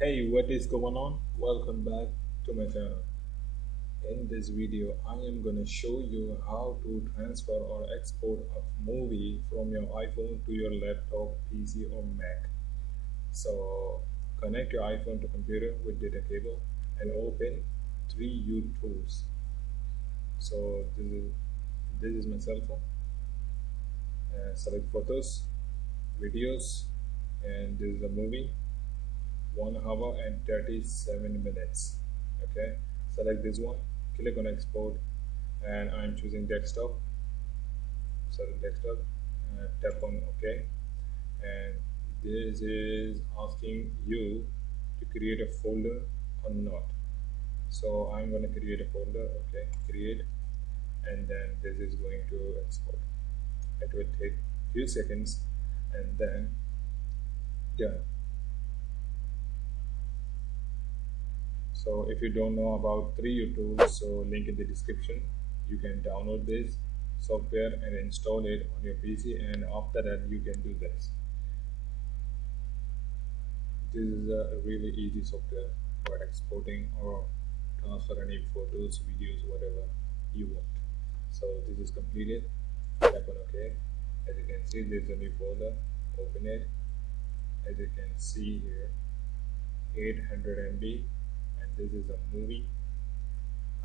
Hey, what is going on? Welcome back to my channel. In this video, I am gonna show you how to transfer or export a movie from your iPhone to your laptop, PC or Mac. So connect your iPhone to computer with data cable and open 3U tools. So this is my cell phone. Select photos, videos, and this is a movie. 1 hour and 37 minutes. Okay, select this one, click on export, and I'm choosing desktop. Select desktop, tap on OK, and this is asking you to create a folder or not. So I'm going to create a folder. Okay, create, and then this is going to export. It will take few seconds and then done. So if you don't know about 3U tools, so link in the description. You can download this software and install it on your PC, and after that you can do this. This is a really easy software for exporting or transfer any photos, videos, whatever you want. So this is completed. Tap on OK. As you can see, there's a new folder. Open it. As you can see here, 800 MB, and this is a movie.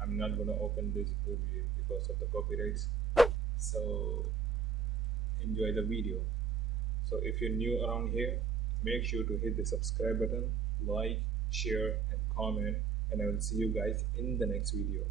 I'm not gonna open this movie because of the copyrights. So enjoy the video. So if you're new around here, make sure to hit the subscribe button, like, share, and comment, and I will see you guys in the next video.